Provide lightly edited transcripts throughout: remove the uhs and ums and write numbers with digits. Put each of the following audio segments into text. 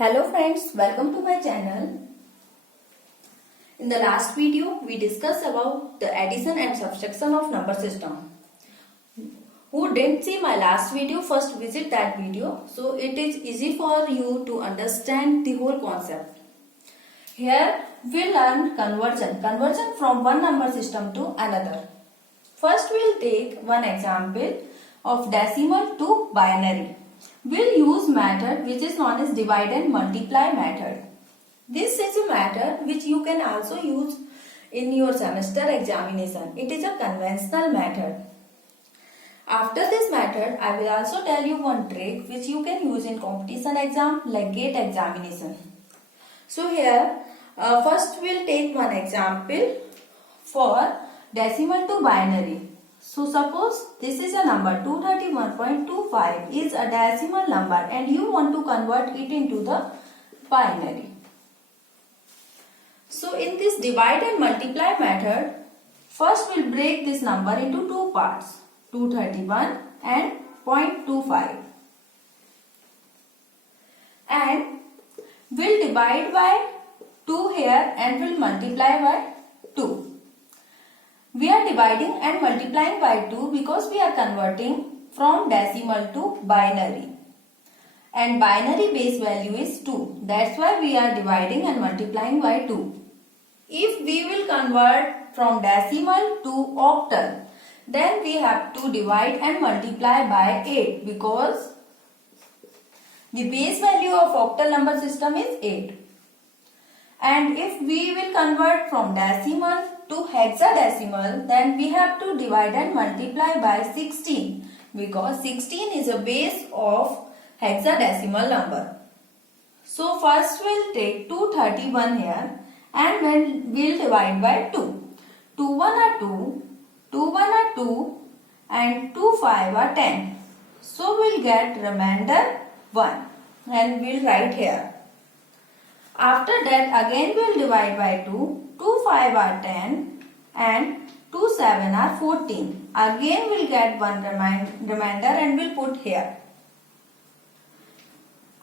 Hello friends, welcome to my channel. In the last video, we discussed about the addition and subtraction of number system. Who didn't see my last video, first visit that video. So it is easy for you to understand the whole concept. Here we learn conversion. Conversion from one number system to another. First we'll take one example of decimal to binary. We'll use method which is known as divide and multiply method. This is a method which you can also use in your semester examination. It is a conventional method. After this method, I will also tell you one trick which you can use in competition exam like GATE examination. So here, first we'll take one example for decimal to binary. So suppose this is a number 231.25 is a decimal number and you want to convert it into the binary. So in this divide and multiply method, first we'll break this number into two parts, 231 and 0.25. And we'll divide by 2 here and we'll multiply by 2. We are dividing and multiplying by 2 because we are converting from decimal to binary. And binary base value is 2. That's why we are dividing and multiplying by 2. If we will convert from decimal to octal, then we have to divide and multiply by 8 because the base value of octal number system is 8. And if we will convert from decimal to hexadecimal, then we have to divide and multiply by 16 because 16 is a base of hexadecimal number. So first we'll take 231 here and then we'll divide by 2. 2 1 are 2, 2 1 are 2 and 2 5 are 10. So we'll get remainder 1 and we'll write here. After that again we'll divide by 2, 2 5 are 10 and 2 7 are 14. Again we'll get one remainder and we'll put here.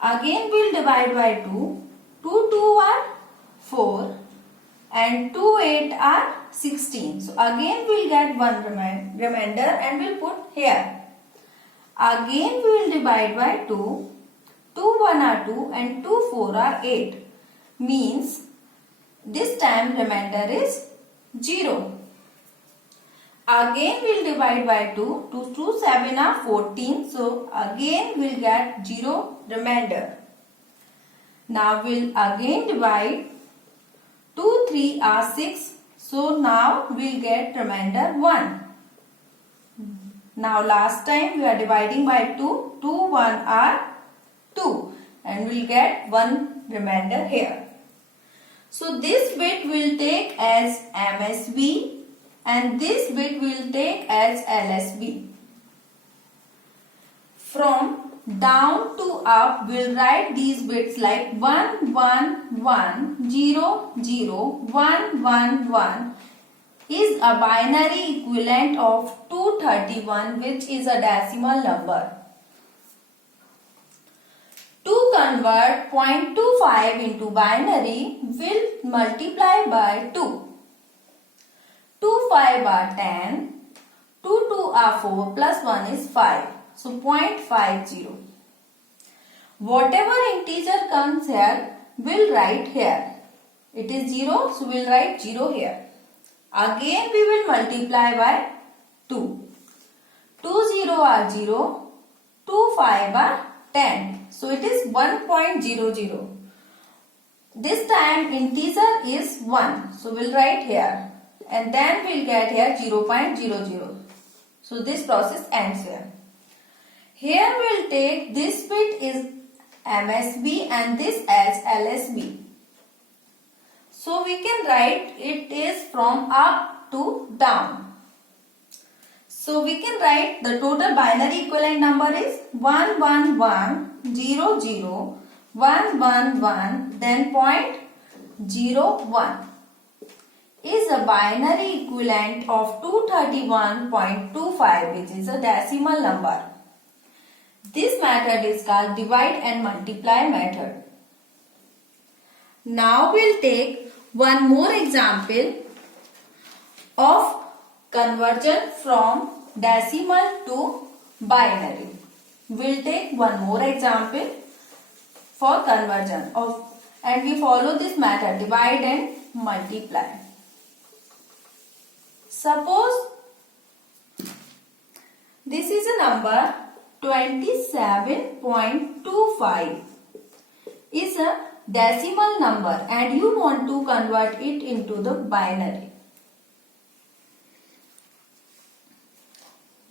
Again we'll divide by 2, 2 2 are 4 and 2 8 are 16. So again we'll get one remainder and we'll put here. Again we will divide by 2, 2 1 are 2 and 2 4 are 8. Means this time remainder is 0. Again we'll divide by 2. 2 2 7 are 14. So again we'll get 0 remainder. Now we'll again divide. 2 3 are 6. So now we'll get remainder 1. Now last time we are dividing by 2. 2 1 are 2. And we'll get 1 remainder here. So this bit will take as MSB and this bit will take as LSB. From down to up, we'll write these bits like 1 1 1 0 0 1 1 1 is a binary equivalent of 231, which is a decimal number. To convert 0.25 into binary, we'll multiply by 2. 2 5 are 10, 2 2 are 4 plus 1 is 5. So 0.50. Whatever integer comes here, we'll write here. It is 0, so we'll write 0 here. Again we will multiply by 2. 2 0 are 0, 2 5 are 10. So it is 1.00. This time integer is 1. So we'll write here. And then we'll get here 0.00. So this process ends here. Here we'll take this bit is MSB and this as LSB. So we can write it is from up to down. So we can write the total binary equivalent number is 1 1 1 0 0 1 1 1 then 0.01 is a binary equivalent of 231.25, which is a decimal number. This method is called divide and multiply method. Now we'll take one more example of conversion from decimal to binary. We'll take one more example for conversion of, and we follow this method, divide and multiply. Suppose this is a number 27.25 is a decimal number and you want to convert it into the binary.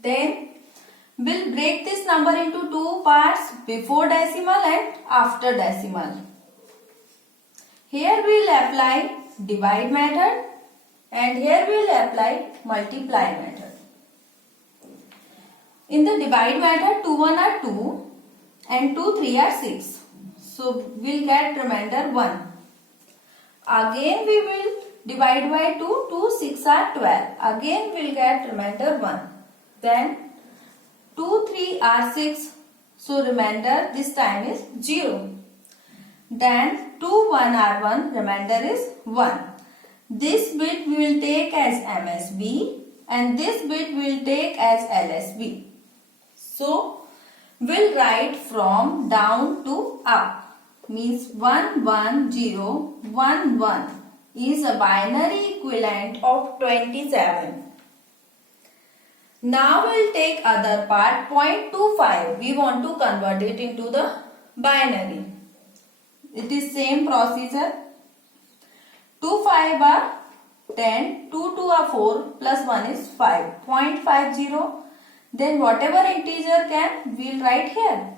Then we'll break this number into two parts, before decimal and after decimal. Here we'll apply divide method and here we'll apply multiply method. In the divide method, 2 1 are 2 and 2 3 are 6. So we'll get remainder 1. Again we will divide by 2, 2 6 are 12. Again we'll get remainder 1. Then 2 3 are 6. So remainder this time is 0. Then 2 1 are 1. Remainder is 1. This bit we will take as MSB and this bit we will take as LSB. So we'll write from down to up. Means 1 1 0 1 1 is a binary equivalent of 27. Now we'll take other part 0.25. We want to convert it into the binary. It is same procedure. 2 5 are 10, 2 2 are 4 plus 1 is 5. 0.50. Then whatever integer can we'll write here.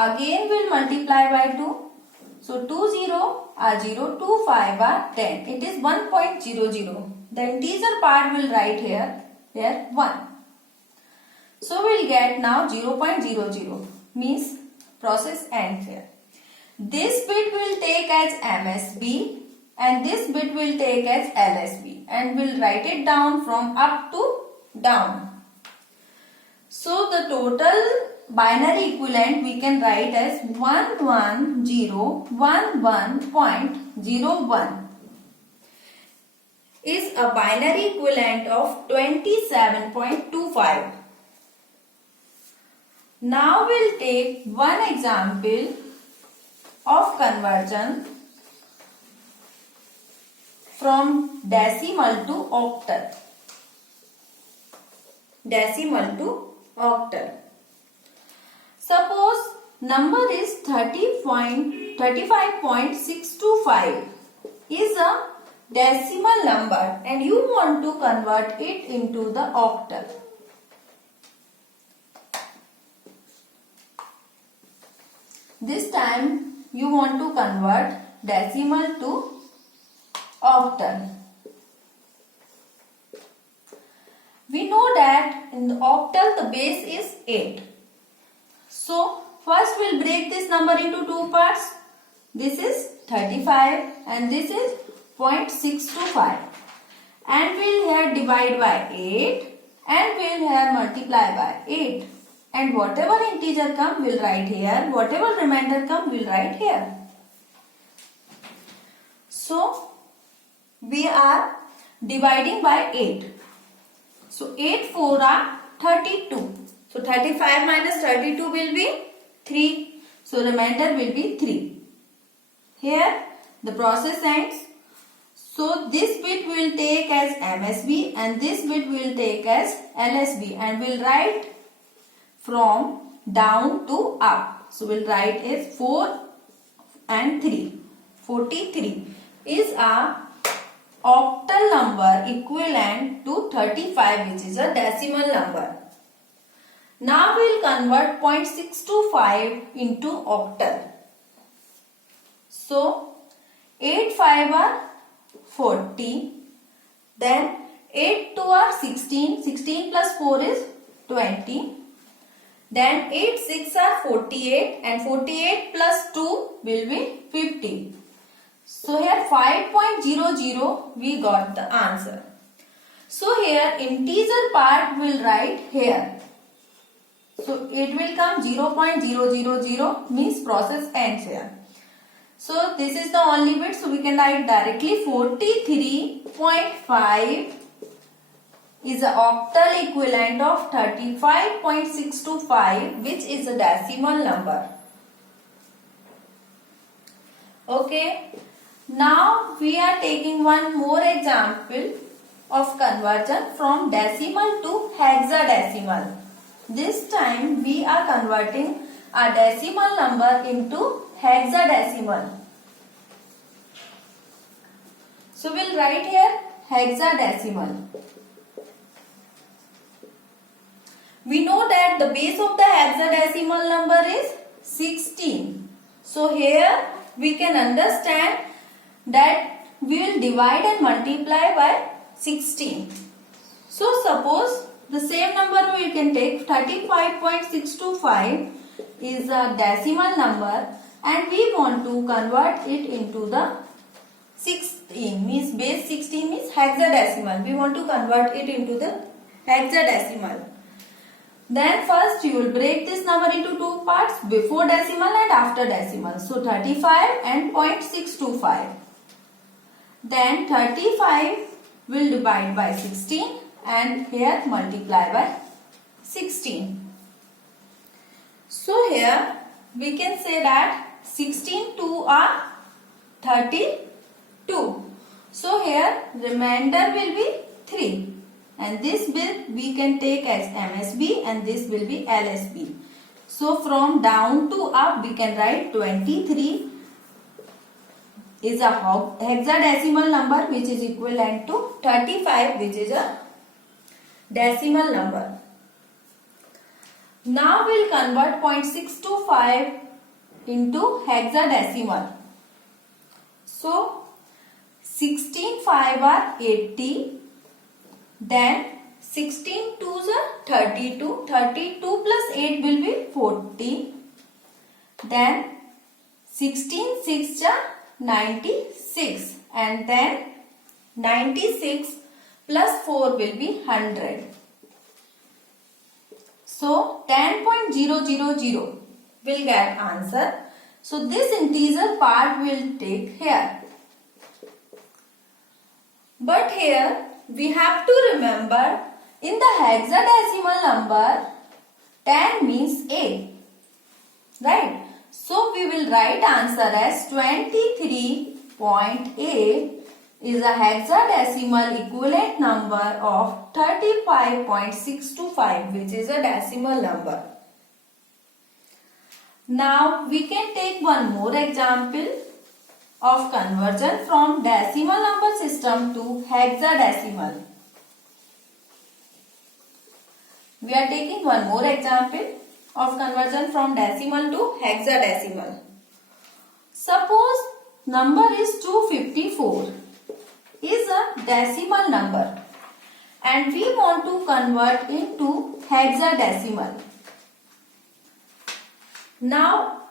Again we'll multiply by 2. So 2 0 are 0, 2 5 are 10. It is 1.00. The integer part we'll write here 1. So we'll get now 0.00 means process ends here. This bit will take as MSB and this bit will take as LSB and we'll write it down from up to down. So the total binary equivalent we can write as 11011.01 is a binary equivalent of 27.25. Now we'll take one example of conversion from decimal to octal. Decimal to octal. Suppose number is 35.625 is a decimal number and you want to convert it into the octal. This time you want to convert decimal to octal. We know that in the octal the base is 8. So first we'll break this number into two parts. This is 35 and this is 0.625. And we'll here divide by 8 and we'll here multiply by 8. And whatever integer come we'll write here. Whatever remainder come we'll write here. So we are dividing by 8. So 8 4 are 32. So 35 minus 32 will be 3. So remainder will be 3. Here the process ends. So this bit will take as MSB and this bit will take as LSB and we'll write from down to up. So we'll write as 4 and 3. 43 is a octal number equivalent to 35 which is a decimal number. Now we'll convert 0.625 into octal. So 8 5 are 40. Then 8 2 are 16. 16 plus 4 is 20. Then 8 6 are 48 and 48 plus 2 will be 50. So here 5.00 we got the answer. So here integer part will write here. So it will come 0.000 means process ends here. So this is the only bit, so we can write directly 43.5 is the octal equivalent of 35.625, which is a decimal number. Okay. Now we are taking one more example of conversion from decimal to hexadecimal. This time we are converting a decimal number into hexadecimal. So we'll write here hexadecimal. We know that the base of the hexadecimal number is 16. So here we can understand that we will divide and multiply by 16. So suppose the same number we can take 35.625 is a decimal number and we want to convert it into the 16 means base 16 means hexadecimal. We want to convert it into the hexadecimal. Then first you will break this number into two parts, before decimal and after decimal. So 35 and 0.625. Then 35 will divide by 16 and here multiply by 16. So here we can say that 16 2 are 32. So here remainder will be 3. And this bill we can take as MSB and this will be LSB. So from down to up we can write 23 is a hexadecimal number which is equivalent to 35 which is a decimal number. Now we'll convert 0.625 into hexadecimal. So 16 5 are 80. Then 16 2s are 32. 32 plus 8 will be 40. Then 16 6 are 96. And then 96 plus 4 will be 100. So 10.000 will get answer. So this integer part will take here. But here we have to remember in the hexadecimal number 10 means A. Right? So we will write answer as 23.A is a hexadecimal equivalent number of 35.625 which is a decimal number. Now we can take one more example of conversion from decimal number system to hexadecimal. We are taking one more example of conversion from decimal to hexadecimal. Suppose number is 254 is a decimal number and we want to convert into hexadecimal. Now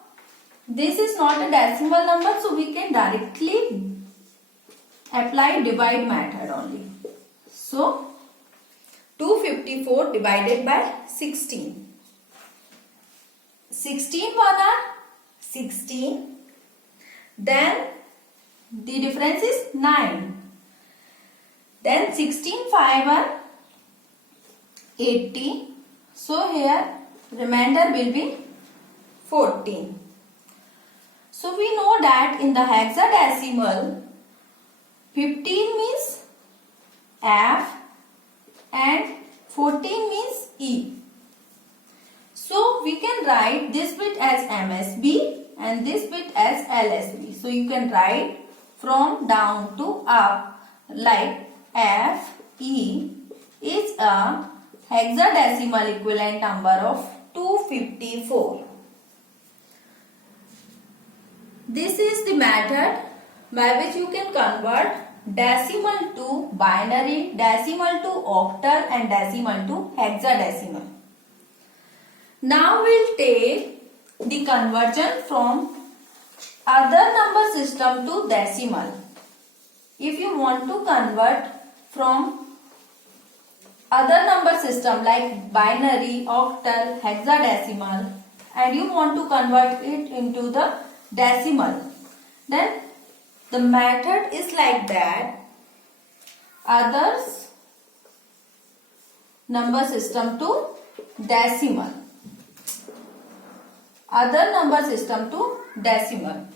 this is not a decimal number, so we can directly apply divide method only. So 254 divided by 16. 16 1 are 16. Then the difference is 9. Then 16 5 are 80. So here remainder will be 14. So we know that in the hexadecimal 15 means F and 14 means E. So we can write this bit as MSB and this bit as LSB. So you can write from down to up like F E is a hexadecimal equivalent number of 254. This is the method by which you can convert decimal to binary, decimal to octal and decimal to hexadecimal. Now we'll take the conversion from other number system to decimal. If you want to convert from other number system like binary, octal, hexadecimal and you want to convert it into the decimal, Then the method is like that. Others number system to decimal. Other number system to decimal.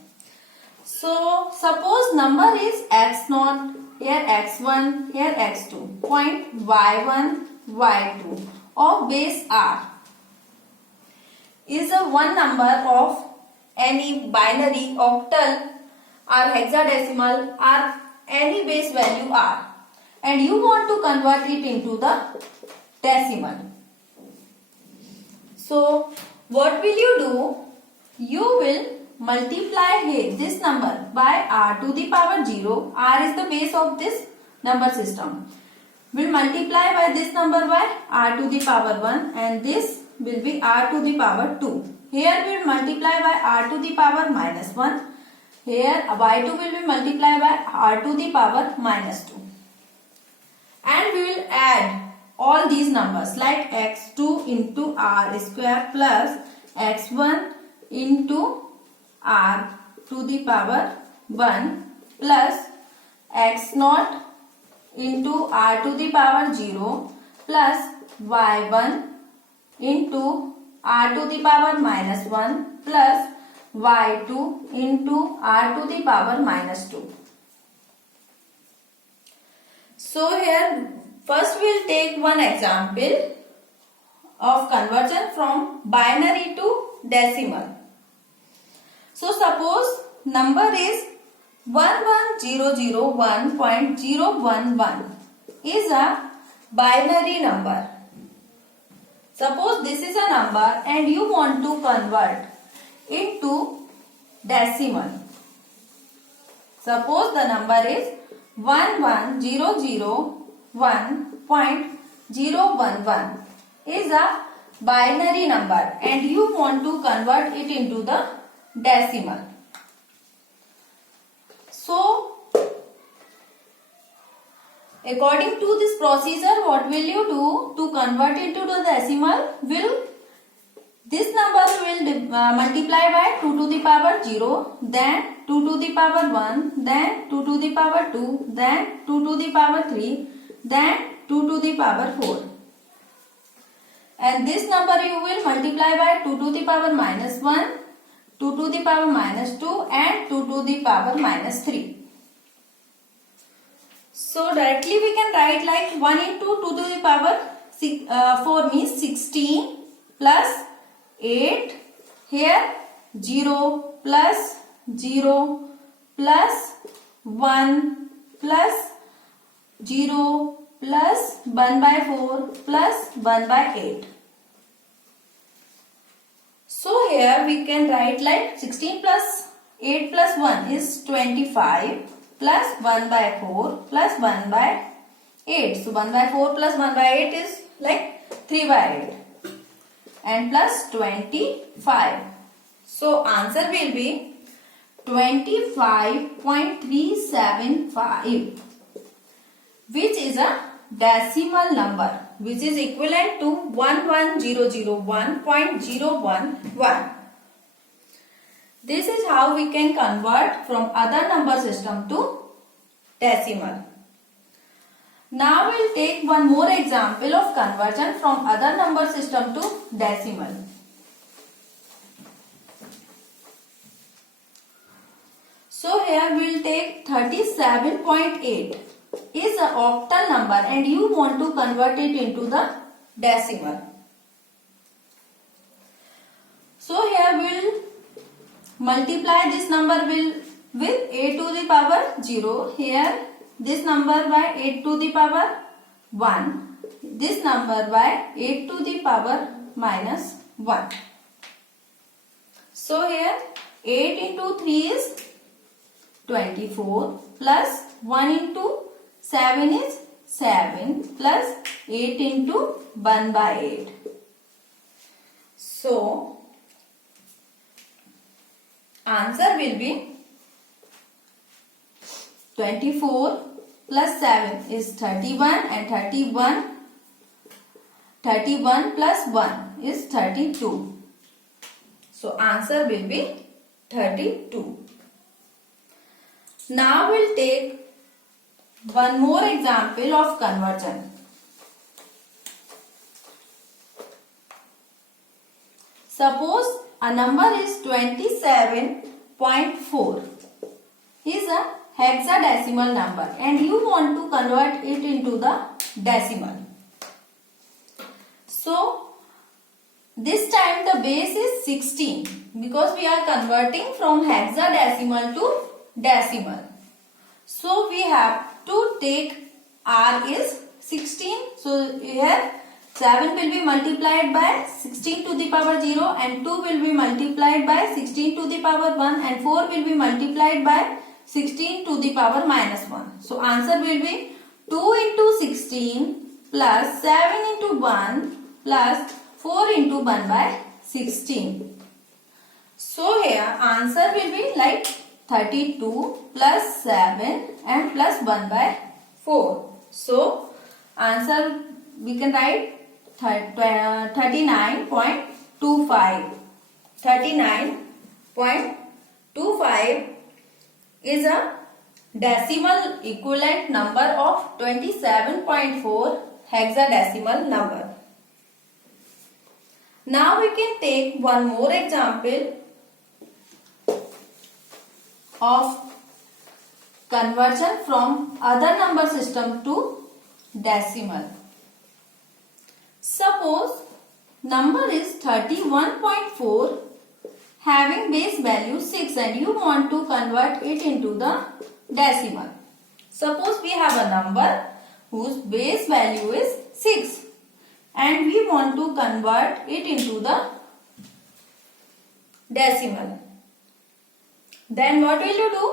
So suppose number is x0, here x1, here x2, point y1, y2 of base r is a one number of any binary, octal or hexadecimal or any base value r, and you want to convert it into the decimal. So what will you do? You will multiply here this number by r to the power 0. R is the base of this number system. Will multiply by this number by r to the power 1, and this will be r to the power 2. Here we will multiply by r to the power minus 1. Here y2 will be multiplied by r to the power minus 2. And we will add all these numbers like x2 into r square plus x1 into r to the power 1 plus x0 into r to the power 0 plus y1 into r to the power minus 1 plus y2 into r to the power minus 2. So here first we will take one example of conversion from binary to decimal. So suppose number is 11001.011 is a binary number. Suppose this is a number and you want to convert into decimal. Suppose the number is 11001.011 is a binary number and you want to convert it into the decimal. So according to this procedure, what will you do to convert it into the decimal? This number will multiply by 2 to the power 0, then 2 to the power 1, then 2 to the power 2, then 2 to the power 3, then 2 to the power 4. And this number you will multiply by 2 to the power minus 1, 2 to the power minus 2 and 2 to the power minus 3. So directly we can write like 1 into 2 to the power 4 means 16 plus 8, here 0 plus 0 plus 1 plus 0 plus 1 by 4 plus 1 by 8. So here we can write like 16 plus 8 plus 1 is 25 plus 1 by 4 plus 1 by 8. So 1 by 4 plus 1 by 8 is like 3 by 8 and plus 25. So answer will be 25.375, which is a decimal number which is equivalent to 11001.011. This is how we can convert from other number system to decimal. Now we will take one more example of conversion from other number system to decimal. So here we will take 37.8 is an octal number and you want to convert it into the decimal. So here we will multiply this number with 8 to the power 0. Here this number by 8 to the power 1. This number by 8 to the power minus 1. So here 8 into 3 is 24 plus 1 into 7 is 7 plus 8 into 1 by 8. So answer will be 24 plus 7 is 31 and 31 plus 1 is 32. So answer will be 32. Now we'll take one more example of conversion. Suppose a number is 27.4 is a hexadecimal number and you want to convert it into the decimal. So this time the base is 16 because we are converting from hexadecimal to decimal. So we have to take R is 16. So here 7 will be multiplied by 16 to the power 0 and 2 will be multiplied by 16 to the power 1 and 4 will be multiplied by 16 to the power minus 1. So answer will be 2 into 16 plus 7 into 1 plus 4 into 1 by 16. So here answer will be like 32 plus 7 and plus 1 by 4. So answer we can write 39.25. 39.25 is a decimal equivalent number of 27.4 hexadecimal number. Now we can take one more example of conversion from other number system to decimal. Suppose number is 31.4 having base value 6 and you want to convert it into the decimal. Suppose we have a number whose base value is 6 and we want to convert it into the decimal. Then what will you do?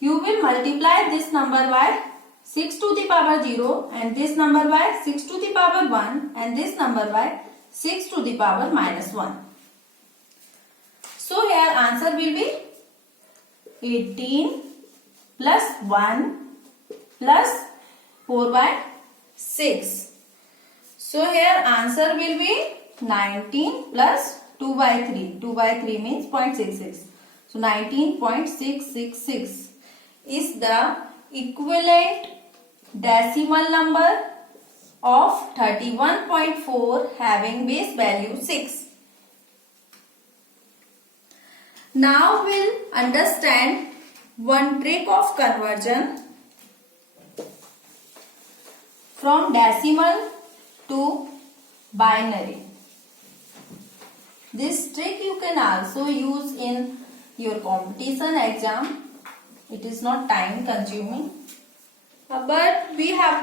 You will multiply this number by 6 to the power 0 and this number by 6 to the power 1 and this number by 6 to the power minus 1. So here answer will be 18 plus 1 plus 4 by 6. So here answer will be 19 plus 2 by 3. 2 by 3 means 0.66. So 19.666 is the equivalent decimal number of 31.4 having base value 6. Now we'll understand one trick of conversion from decimal to binary. This trick you can also use in your competition exam. It is not time consuming, but we have